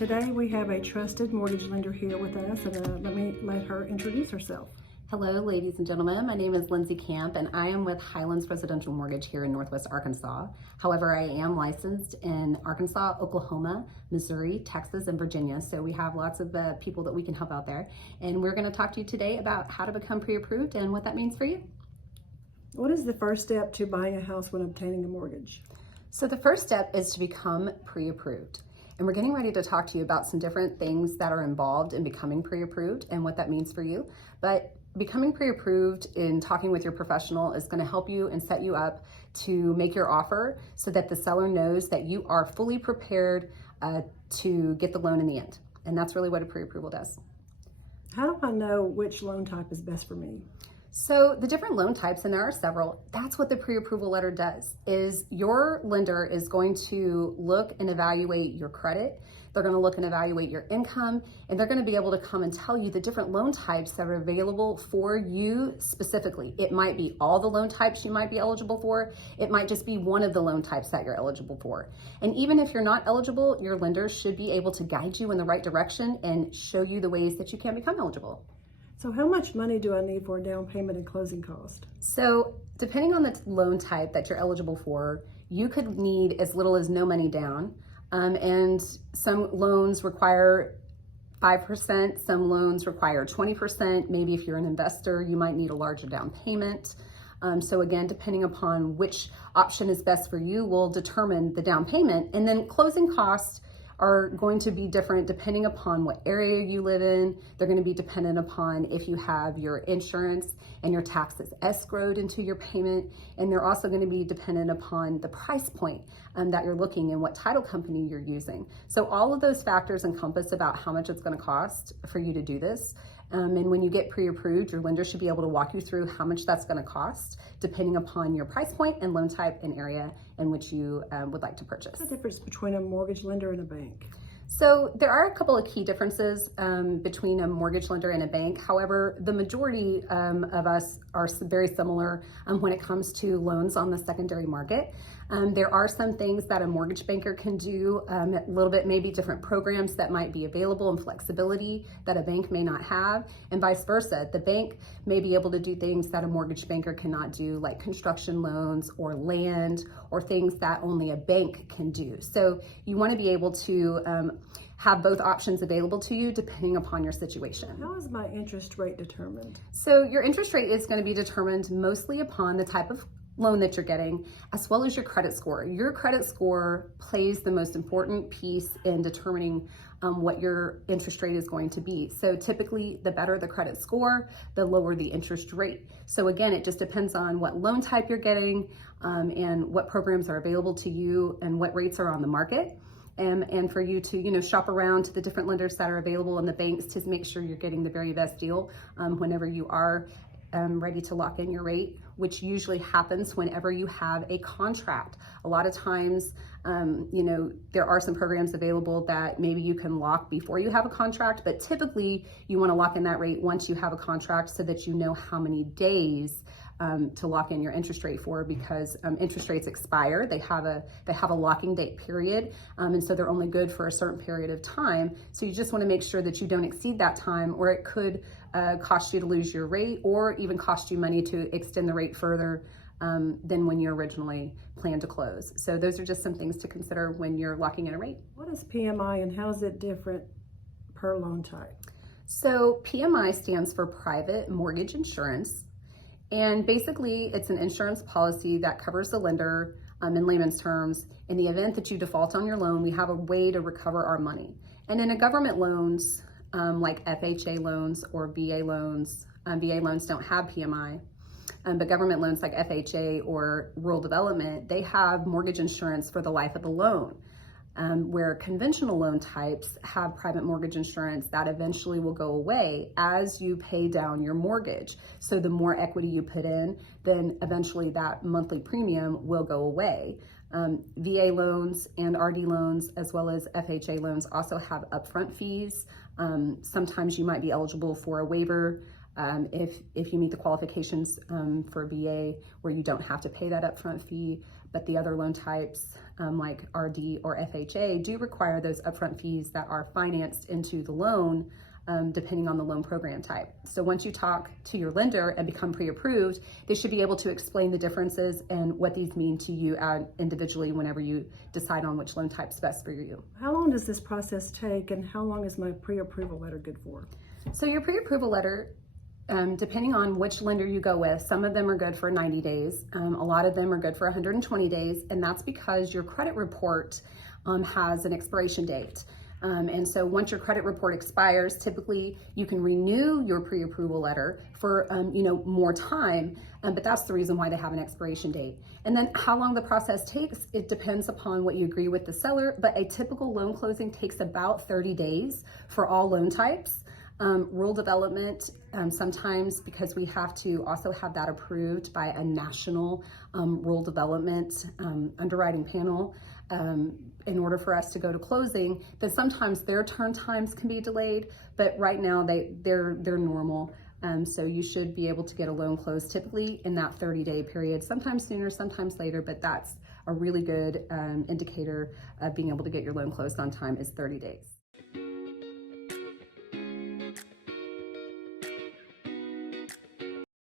Today we have a trusted mortgage lender here with us, and let her introduce herself. Hello, ladies and gentlemen. My name is Lindsay Camp, and I am with Highlands Residential Mortgage here in Northwest Arkansas. However, I am licensed in Arkansas, Oklahoma, Missouri, Texas, and Virginia. So we have lots of people that we can help out there. And we're going to talk to you today about how to become pre-approved and what that means for you. What is the first step to buying a house when obtaining a mortgage? So the first step is to become pre-approved. And we're getting ready to talk to you about some different things that are involved in becoming pre-approved and what that means for you. But becoming pre-approved in talking with your professional is going to help you and set you up to make your offer so that the seller knows that you are fully prepared to get the loan in the end. And that's really what a pre-approval does. How do I know which loan type is best for me? So the different loan types, and there are several, that's what the pre-approval letter does, is your lender is going to look and evaluate your credit. They're going to look and evaluate your income, and they're going to be able to come and tell you the different loan types that are available for you specifically. It might be all the loan types you might be eligible for. It might just be one of the loan types that you're eligible for. And even if you're not eligible, your lender should be able to guide you in the right direction and show you the ways that you can become eligible. So how much money do I need for a down payment and closing cost? So depending on the loan type that you're eligible for, you could need as little as no money down. And some loans require 5%, some loans require 20%. Maybe if you're an investor, you might need a larger down payment. So again, depending upon which option is best for you will determine the down payment. And then closing costs are going to be different depending upon what area you live in. They're going to be dependent upon if you have your insurance and your taxes escrowed into your payment. And they're also going to be dependent upon the price point that you're looking and what title company you're using. So all of those factors encompass about how much it's going to cost for you to do this. And when you get pre-approved, your lender should be able to walk you through how much that's going to cost, depending upon your price point and loan type and area in which you would like to purchase. What's the difference between a mortgage lender and a bank? So there are a couple of key differences between a mortgage lender and a bank. However, the majority of us are very similar when it comes to loans on the secondary market. There are some things that a mortgage banker can do, a little bit maybe different programs that might be available and flexibility that a bank may not have, and vice versa. The bank may be able to do things that a mortgage banker cannot do, like construction loans or land or things that only a bank can do. So you want to be able to have both options available to you depending upon your situation. How is my interest rate determined? So your interest rate is going to be determined mostly upon the type of loan that you're getting, as well as your credit score. Your credit score plays the most important piece in determining what your interest rate is going to be. So typically, the better the credit score, the lower the interest rate. So again, it just depends on what loan type you're getting and what programs are available to you and what rates are on the market. And for you to, shop around to the different lenders that are available in the banks to make sure you're getting the very best deal whenever you are ready to lock in your rate, which usually happens whenever you have a contract. A lot of times, there are some programs available that maybe you can lock before you have a contract, but typically you want to lock in that rate once you have a contract so that you know how many days to lock in your interest rate for, because interest rates expire. They have a locking date period, and so they're only good for a certain period of time. So you just want to make sure that you don't exceed that time, or it could cost you to lose your rate, or even cost you money to extend the rate further than when you originally planned to close. So those are just some things to consider when you're locking in a rate. What is PMI and how is it different per loan type? So PMI stands for Private Mortgage Insurance. And basically, it's an insurance policy that covers the lender, in layman's terms. In the event that you default on your loan, we have a way to recover our money. And in a government loans, like FHA loans or VA loans don't have PMI, but government loans like FHA or rural development, they have mortgage insurance for the life of the loan. Where conventional loan types have private mortgage insurance that eventually will go away as you pay down your mortgage. So the more equity you put in, then eventually that monthly premium will go away. VA loans and RD loans, as well as FHA loans, also have upfront fees. Sometimes you might be eligible for a waiver if you meet the qualifications for VA, where you don't have to pay that upfront fee. but the other loan types like RD or FHA do require those upfront fees that are financed into the loan depending on the loan program type. So once you talk to your lender and become pre-approved, they should be able to explain the differences and what these mean to you individually whenever you decide on which loan type's best for you. How long does this process take, and how long is my pre-approval letter good for? So your pre-approval letter, depending on which lender you go with, some of them are good for 90 days. A lot of them are good for 120 days, and that's because your credit report has an expiration date. And so once your credit report expires, typically you can renew your pre-approval letter for more time, but that's the reason why they have an expiration date. And then how long the process takes, it depends upon what you agree with the seller, but a typical loan closing takes about 30 days for all loan types. Rule development, sometimes because we have to also have that approved by a national rule development underwriting panel in order for us to go to closing, then sometimes their turn times can be delayed, but right now they're normal. So you should be able to get a loan closed typically in that 30-day period, sometimes sooner, sometimes later, but that's a really good indicator of being able to get your loan closed on time is 30 days.